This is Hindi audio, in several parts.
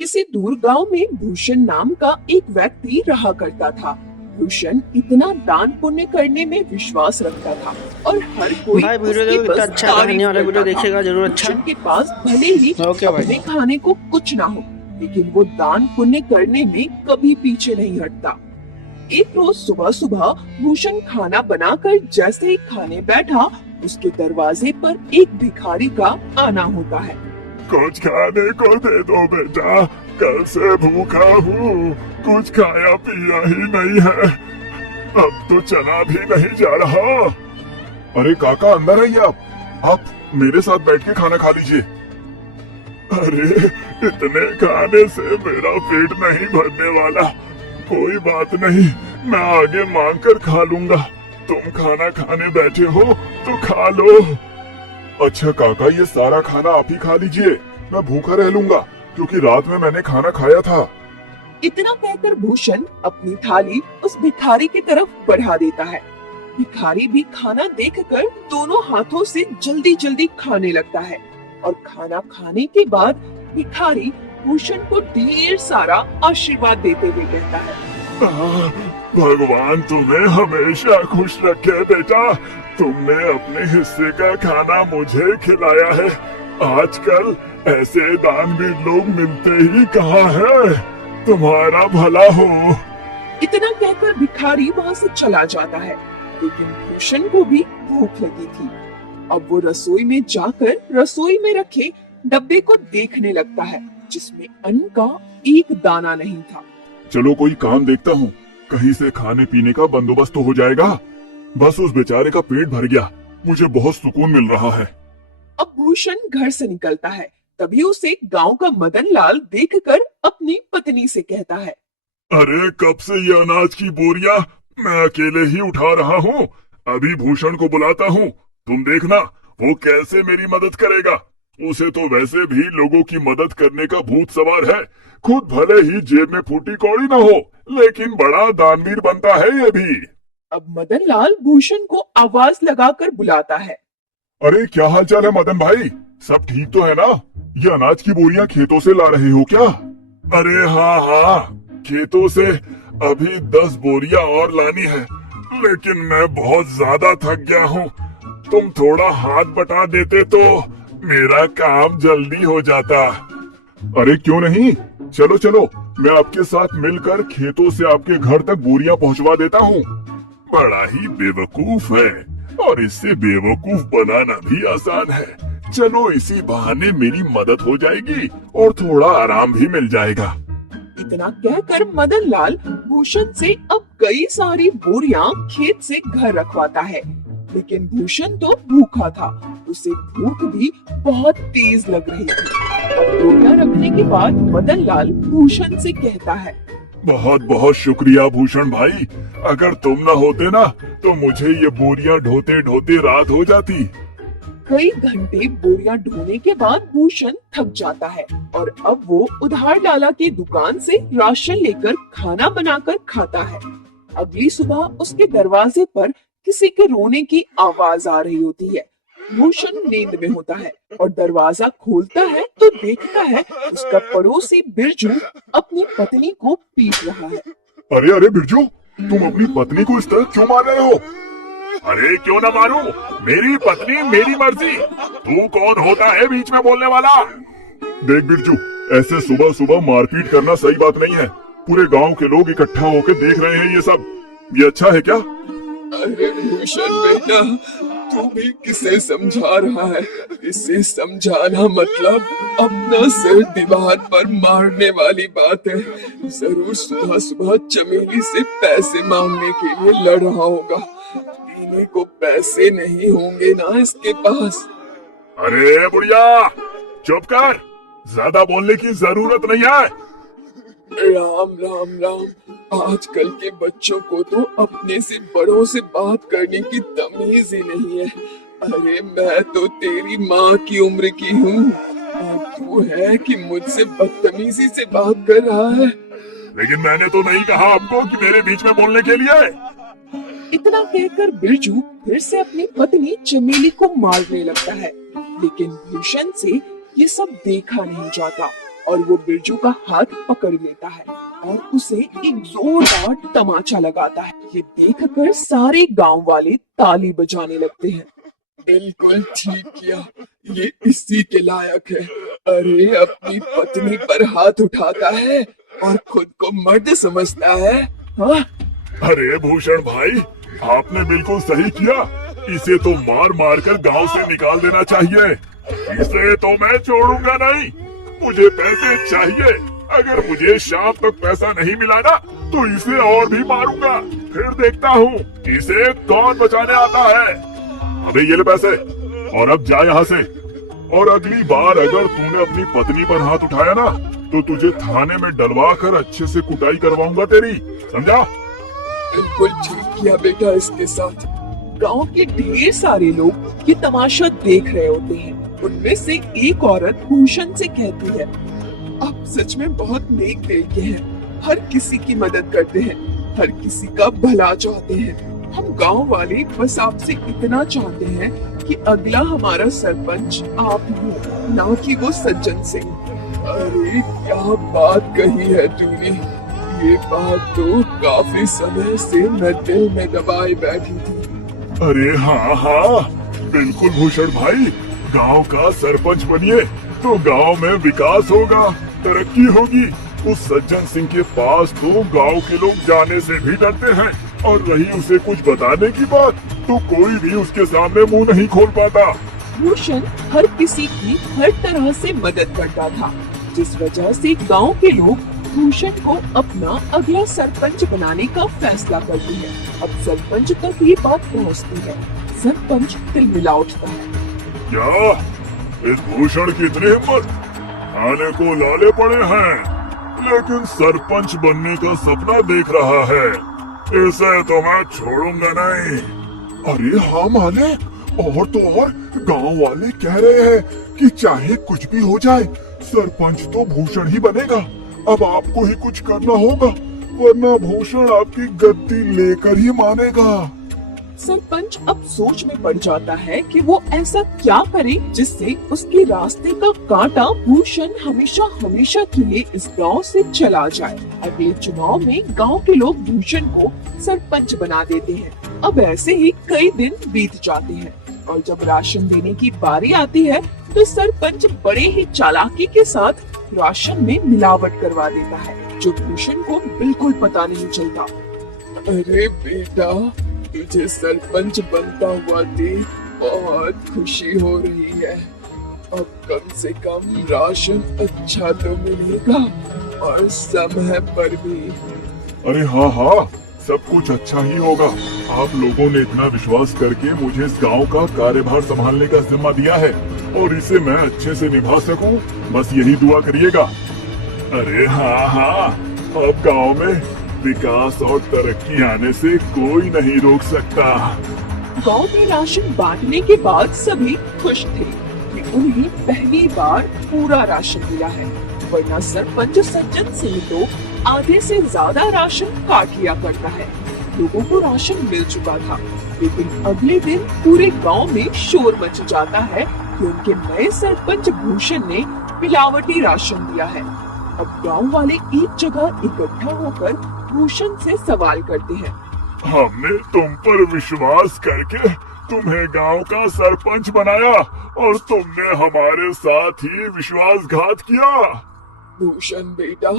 किसी दूर गांव में भूषण नाम का एक व्यक्ति रहा करता था। भूषण इतना दान पुण्य करने में विश्वास रखता था और हर कोई भाई वीडियो उसकी देखो, कितना बस अच्छा कहानी तारीफ वाला वीडियो करता था। देखिएगा जरूर। अच्छा भूषण के पास भले ही ओके भाई। अपने खाने को कुछ ना हो, लेकिन वो दान पुण्य करने में कभी पीछे नहीं हटता। एक रोज सुबह सुबह भूषण खाना बनाकर जैसे ही खाने बैठा, उसके दरवाजे पर एक भिखारी का आना होता है। कुछ खाने को दे दो बेटा, कल से भूखा हूँ, कुछ खाया पिया ही नहीं है, अब तो चना भी नहीं जा रहा। अरे काका अंदर आइए, आप मेरे साथ बैठ के खाना खा लीजिए। अरे इतने खाने से मेरा पेट नहीं भरने वाला, कोई बात नहीं, मैं आगे मांग कर खा लूंगा, तुम खाना खाने बैठे हो तो खा लो। अच्छा काका, ये सारा खाना आप ही खा लीजिए, मैं भूखा रह लूंगा क्योंकि रात में मैंने खाना खाया था। इतना कहकर भूषण अपनी थाली उस भिखारी की तरफ बढ़ा देता है। भिखारी भी खाना देखकर दोनों हाथों से जल्दी जल्दी खाने लगता है और खाना खाने के बाद भिखारी भूषण को ढेर सारा आशीर्वाद देते हुए कहता है, भगवान तुम्हें हमेशा खुश रखे बेटा, तुमने अपने हिस्से का खाना मुझे खिलाया है, आजकल ऐसे दानवीर लोग मिलते ही कहाँ हैं, तुम्हारा भला हो। इतना कहकर भिखारी वहाँ से चला जाता है, लेकिन भूषण को भी भूख लगी थी। अब वो रसोई में जाकर रसोई में रखे डब्बे को देखने लगता है, जिसमें अन्न का एक दाना नहीं था। चलो कोई काम देखता हूँ, कहीं से खाने पीने का बंदोबस्त तो हो जाएगा, बस उस बेचारे का पेट भर गया, मुझे बहुत सुकून मिल रहा है। अब भूषण घर से निकलता है, तभी उसे गांव का मदन लाल देखकर अपनी पत्नी से कहता है, अरे कब से ये अनाज की बोरियां मैं अकेले ही उठा रहा हूँ, अभी भूषण को बुलाता हूँ, तुम देखना वो कैसे मेरी मदद करेगा, उसे तो वैसे भी लोगों की मदद करने का भूत सवार है, खुद भले ही जेब में फूटी कौड़ी न हो, लेकिन बड़ा दानवीर बनता है ये भी। अब मदन लाल भूषण को आवाज लगाकर बुलाता है। अरे क्या हाल चाल है मदन भाई, सब ठीक तो है ना? ये अनाज की बोरियां खेतों से ला रहे हो क्या? अरे हाँ हाँ, खेतों से अभी 10 बोरियां और लानी है, लेकिन मैं बहुत ज्यादा थक गया हूँ, तुम थोड़ा हाथ बटा देते तो मेरा काम जल्दी हो जाता। अरे क्यों नहीं, चलो चलो, मैं आपके साथ मिलकर खेतों से आपके घर तक बोरियां पहुंचवा देता हूँ। बड़ा ही बेवकूफ है और इससे बेवकूफ बनाना भी आसान है, चलो इसी बहाने मेरी मदद हो जाएगी और थोड़ा आराम भी मिल जाएगा। इतना कहकर मदन लाल भूषण से अब कई सारी बोरियां खेत से घर रखवाता है, लेकिन भूषण तो भूखा था, उसे भूख भी बहुत तेज लग रही थी। अब बोरियां रखने के बाद मदन लाल भूषण से कहता है, बहुत बहुत शुक्रिया भूषण भाई, अगर तुम न होते ना तो मुझे ये बोरियां ढोते ढोते रात हो जाती। कई घंटे बोरियां ढोने के बाद भूषण थक जाता है और अब वो उधार डाला की दुकान से राशन लेकर खाना बनाकर खाता है। अगली सुबह उसके दरवाजे पर किसी के रोने की आवाज आ रही होती है। भूषण नींद में होता है और दरवाजा खोलता है तो देखता है उसका पड़ोसी बिरजू अपनी पत्नी को पीट रहा है। अरे अरे बिरजू, तुम अपनी पत्नी को इस तरह क्यों मार रहे हो? अरे क्यों ना मारूं, मेरी पत्नी मेरी मर्जी, तू कौन होता है बीच में बोलने वाला? देख बिरजू, ऐसे सुबह सुबह मारपीट करना सही बात नहीं है, पूरे गांव के लोग इकट्ठा होकर देख रहे हैं ये सब, ये अच्छा है क्या? अरे भूषण बेटा, तू भी किसे समझा रहा है? इसे समझाना मतलब अपना सिर दीवार पर मारने वाली बात है। जरूर सुबह सुबह चमेली से पैसे मांगने के लिए लड़ रहा होगा, पीने को पैसे नहीं होंगे ना इसके पास। अरे बुढ़िया, चुप कर, ज्यादा बोलने की जरूरत नहीं है। राम राम राम, आजकल के बच्चों को तो अपने से बड़ों से बात करने की तमीज ही नहीं है। अरे मैं तो तेरी माँ की उम्र की हूँ और तू है कि मुझसे बदतमीजी से बात कर रहा है। लेकिन मैंने तो नहीं कहा आपको कि मेरे बीच में बोलने के लिए। इतना कहकर बिरजू फिर से अपनी पत्नी चमेली को मारने लगता है, लेकिन भूषण से ये सब देखा नहीं जाता और वो बिरजू का हाथ पकड़ लेता है और उसे एक जोरदार तमाचा लगाता है। ये देखकर सारे गांव वाले ताली बजाने लगते हैं। बिल्कुल ठीक किया, ये इसी के लायक है। अरे अपनी पत्नी पर हाथ उठाता है और खुद को मर्द समझता है। हाँ? अरे भूषण भाई, आपने बिल्कुल सही किया। इसे तो मार मार कर गाँव से निकाल देना चाहिए। इसे तो मैं छोड़ूंगा नहीं, मुझे पैसे चाहिए। अगर मुझे शाम तक पैसा नहीं मिला ना तो इसे और भी मारूंगा। फिर देखता हूँ इसे कौन बचाने आता है। अबे ये ले पैसे, और अब जा यहाँ से। और अगली बार अगर तूने अपनी पत्नी पर हाथ उठाया ना तो तुझे थाने में डलवा कर अच्छे से कुटाई करवाऊंगा तेरी, समझा? बिल्कुल ठीक किया बेटा। इसके साथ गांव के ढेर सारे लोग ये तमाशा देख रहे होते हैं। उनमें से एक औरत भूषण से कहती है, आप सच में बहुत नेक दिल के हैं, हर किसी की मदद करते हैं, हर किसी का भला चाहते हैं। हम गांव वाले बस आपसे इतना चाहते हैं कि अगला हमारा सरपंच आप ही हो, ना कि वो सज्जन सिंह। अरे क्या बात कही है तूने, ये बात तो काफी समय से मैं दिल में दबाए बैठी थी। अरे हाँ हाँ, बिल्कुल भूषण भाई, गांव का सरपंच बनिए तो गांव में विकास होगा, तरक्की होगी। उस सज्जन सिंह के पास तो गांव के लोग जाने से भी डरते हैं, और रही उसे कुछ बताने की बात तो कोई भी उसके सामने मुंह नहीं खोल पाता। भूषण हर किसी की हर तरह से मदद करता था, जिस वजह से गांव के लोग भूषण को अपना अगला सरपंच बनाने का फैसला करते हैं। अब सरपंच तक ये बात पहुंचती है। सरपंच तिलमिला उठता है। क्या इस भूषण की इतनी हिम्मत? आने को लाले पड़े हैं, लेकिन सरपंच बनने का सपना देख रहा है। इसे तो मैं छोड़ूंगा नहीं। अरे हाँ माले, और तो और गांव वाले कह रहे हैं कि चाहे कुछ भी हो जाए सरपंच तो भूषण ही बनेगा। अब आपको ही कुछ करना होगा, वरना भूषण आपकी गद्दी लेकर ही मानेगा। सरपंच अब सोच में पड़ जाता है कि वो ऐसा क्या करे जिससे उसके रास्ते का कांटा भूषण हमेशा हमेशा के लिए इस गांव से चला जाए। अगले चुनाव में गांव के लोग भूषण को सरपंच बना देते हैं। अब ऐसे ही कई दिन बीत जाते हैं और जब राशन देने की बारी आती है तो सरपंच बड़े ही चालाकी के साथ राशन में मिलावट करवा देता है, जो भूषण को बिल्कुल पता नहीं चलता। अरे बेटा, तुझे सरपंच बनता हुआ देख बहुत खुशी हो रही है। अब कम से कम राशन अच्छा तो मिलेगा और समय पर भी। अरे हाँ हाँ, सब कुछ अच्छा ही होगा। आप लोगों ने इतना विश्वास करके मुझे इस गांव का कार्यभार संभालने का जिम्मा दिया है और इसे मैं अच्छे से निभा सकूं, बस यही दुआ करिएगा। अरे हाँ हाँ, अब गांव में विकास और तरक्की आने से कोई नहीं रोक सकता। गांव में राशन बांटने के बाद सभी खुश थे कि उन्हें पहली बार पूरा राशन मिला है, वरना सरपंच सज्जन सिंह तो आधे से ज्यादा राशन काट लिया करता है। लोगों को राशन मिल चुका था, लेकिन अगले दिन पूरे गांव में शोर मच जाता है कि उनके नए सरपंच भूषण ने मिलावटी राशन दिया है। अब गांव वाले एक जगह इकट्ठा होकर भूषण से सवाल करते हैं। हमने तुम पर विश्वास करके तुम्हें गांव का सरपंच बनाया और तुमने हमारे साथ ही विश्वासघात किया। भूषण बेटा,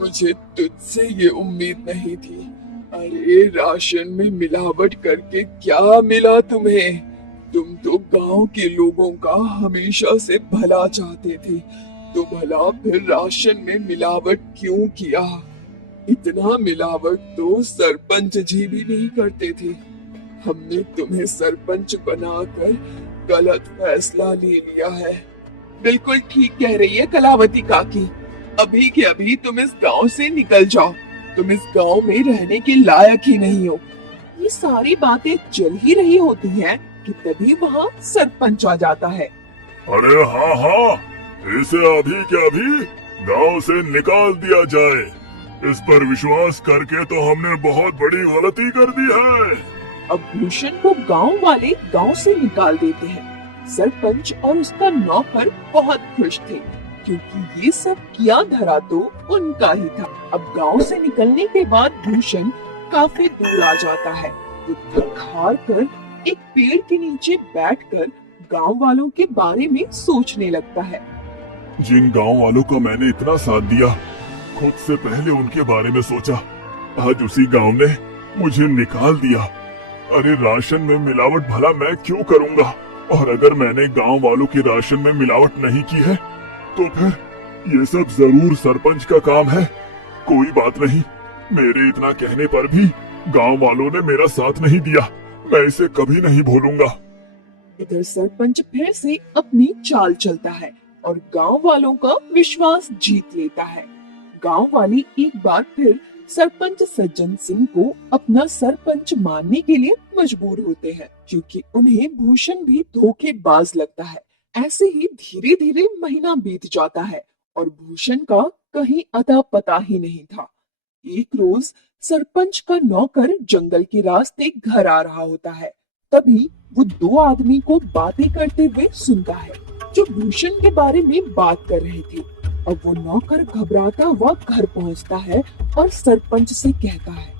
मुझे तुझसे ये उम्मीद नहीं थी। अरे राशन में मिलावट करके क्या मिला तुम्हें? तुम तो गांव के लोगों का हमेशा से भला चाहते थे, तो भला फिर राशन में मिलावट क्यों किया? इतना मिलावट तो सरपंच जी भी नहीं करते थे। हमने तुम्हें सरपंच बनाकर गलत फैसला ले लिया है। बिल्कुल ठीक कह रही है कलावती काकी। अभी के अभी तुम इस गांव से निकल जाओ, तुम इस गांव में रहने के लायक ही नहीं हो। ये सारी बातें चल ही रही होती हैं कि तभी वहाँ सरपंच आ जाता है। अरे हाँ हाँ, इसे अभी के अभी गांव से निकाल दिया जाए। इस पर विश्वास करके तो हमने बहुत बड़ी गलती कर दी है। अब भूषण को गांव वाले गांव से निकाल देते हैं। सरपंच और उसका नौकर बहुत खुश थे। क्योंकि ये सब किया धरा तो उनका ही था। अब गांव से निकलने के बाद भूषण काफी दूर आ जाता है। वो थक हार कर एक पेड़ के नीचे बैठकर गांव वालों के बारे में सोचने लगता है। जिन गांव वालों का मैंने इतना साथ दिया, खुद से पहले उनके बारे में सोचा, आज उसी गांव ने मुझे निकाल दिया। अरे राशन में मिलावट भला मैं क्यों करूंगा? और अगर मैंने गांव वालों के राशन में मिलावट नहीं की है तो फिर ये सब जरूर सरपंच का काम है। कोई बात नहीं, मेरे इतना कहने पर भी गांव वालों ने मेरा साथ नहीं दिया। मैं इसे कभी नहीं भूलूंगा। इधर सरपंच फिर से अपनी चाल चलता है और गांव वालों का विश्वास जीत लेता है। गांव वाले एक बार फिर सरपंच सज्जन सिंह को अपना सरपंच मानने के लिए मजबूर होते हैं, क्योंकि उन्हें भूषण भी धोखेबाज लगता है। ऐसे ही धीरे धीरे महीना बीत जाता है और भूषण का कहीं अता पता ही नहीं था। एक रोज सरपंच का नौकर जंगल के रास्ते घर आ रहा होता है। तभी वो दो आदमी को बातें करते हुए सुनता है, जो भूषण के बारे में बात कर रहे थे। अब वो नौकर घबराता हुआ घर पहुंचता है और सरपंच से कहता है,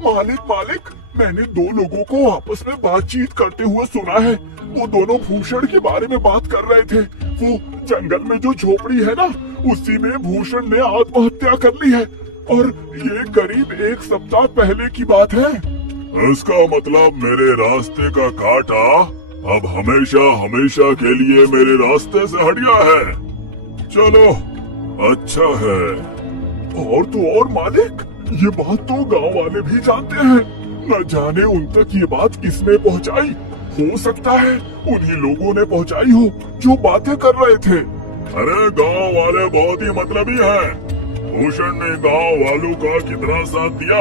मालिक मालिक, मैंने दो लोगों को आपस में बातचीत करते हुए सुना है। वो दोनों भूषण के बारे में बात कर रहे थे। वो जंगल में जो झोपड़ी है ना, उसी में भूषण ने आत्महत्या कर ली है और ये करीब एक सप्ताह पहले की बात है। इसका मतलब मेरे रास्ते का कांटा अब हमेशा हमेशा के लिए मेरे रास्ते से हट गया है। चलो अच्छा है। और तो और मालिक, ये बात तो गांव वाले भी जानते हैं। न जाने उन तक ये बात किसने पहुंचाई। हो सकता है उन्हीं लोगों ने पहुंचाई हो जो बातें कर रहे थे। अरे गांव वाले बहुत ही मतलबी हैं। भूषण ने गांव वालों का कितना साथ दिया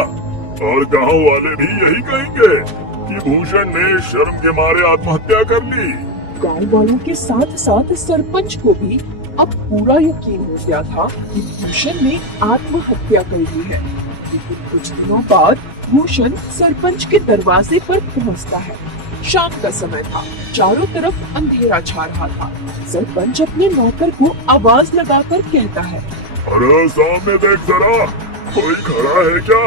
और गांव वाले भी यही कहेंगे कि भूषण ने शर्म के मारे आत्महत्या कर ली। गांव वालों के साथ साथ सरपंच को भी अब पूरा यकीन हो गया था कि भूषण ने आत्महत्या कर ली है। लेकिन कुछ दिनों बाद भूषण सरपंच के दरवाजे पर पहुंचता है। शाम का समय था, चारों तरफ अंधेरा छा रहा था। सरपंच अपने नौकर को आवाज लगाकर कहता है, अरे सामने देख जरा, कोई खड़ा है क्या?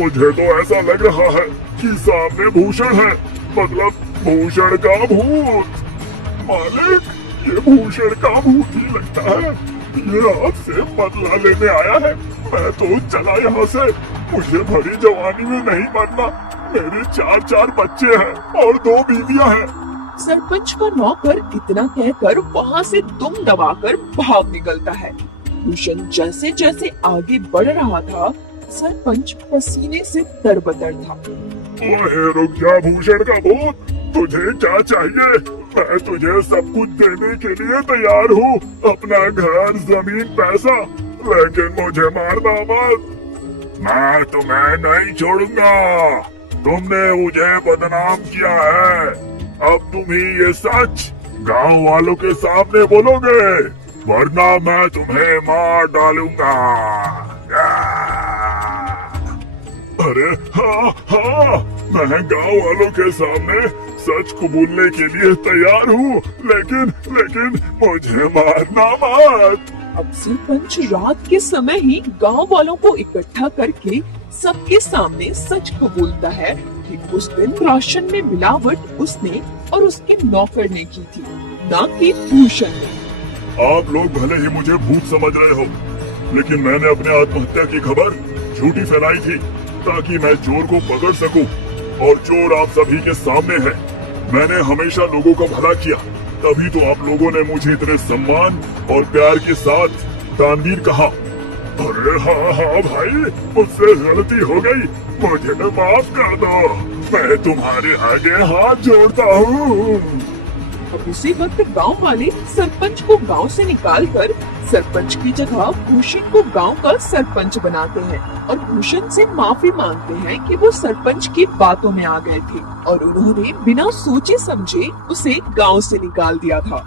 मुझे तो ऐसा लग रहा है कि सामने भूषण है, मतलब भूषण का भूत। मालिक, ये भूषण का भूत ही लगता है। ये आपसे बदला लेने आया है। मैं तो चला यहाँ से। मुझे भरी जवानी में नहीं मरना। मेरे 4 बच्चे हैं और 2 बीवियां हैं। सरपंच का नौकर इतना कहकर वहाँ से दुम दबाकर भाग निकलता है। भूषण जैसे जैसे आगे बढ़ रहा था, सरपंच पसीने से तरबतर था। ओए रुक जा भूषण का भूत, तुझे क्या चाहिए? मैं तुझे सब कुछ देने के लिए तैयार हूँ, अपना घर, जमीन, पैसा, लेकिन मुझे मारना मत। मैं तुम्हें नहीं छोड़ूंगा। तुमने मुझे बदनाम किया है। अब तुम ही ये सच गांव वालों के सामने बोलोगे, वरना मैं तुम्हें मार डालूंगा। अरे हाँ हाँ, मैं गांव वालों के सामने सच कबूलने के लिए तैयार हूँ, लेकिन मुझे मारना मत। अब सरपंच रात के समय ही गांव वालों को इकट्ठा करके सबके सामने सच कबूलता है कि उस दिन राशन में मिलावट उसने और उसके नौकर ने की थी, न कि भूषण ने। आप लोग भले ही मुझे भूत समझ रहे हो, लेकिन मैंने अपने आत्महत्या की खबर झूठी फैलाई थी ताकि मैं चोर को पकड़ सकूं, और चोर आप सभी के सामने है। मैंने हमेशा लोगों का भला किया, तभी तो आप लोगों ने मुझे इतने सम्मान और प्यार के साथ दानवीर कहा। अरे हाँ हाँ भाई, मुझसे गलती हो गई, मुझे माफ कर दो। मैं तुम्हारे आगे हाथ जोड़ता हूँ। अब उसी वक्त गांव वाले सरपंच को गांव से निकालकर सरपंच की जगह भूषण को गांव का सरपंच बनाते हैं और भूषण से माफी मांगते हैं कि वो सरपंच की बातों में आ गए थे और उन्होंने बिना सोचे समझे उसे गांव से निकाल दिया था।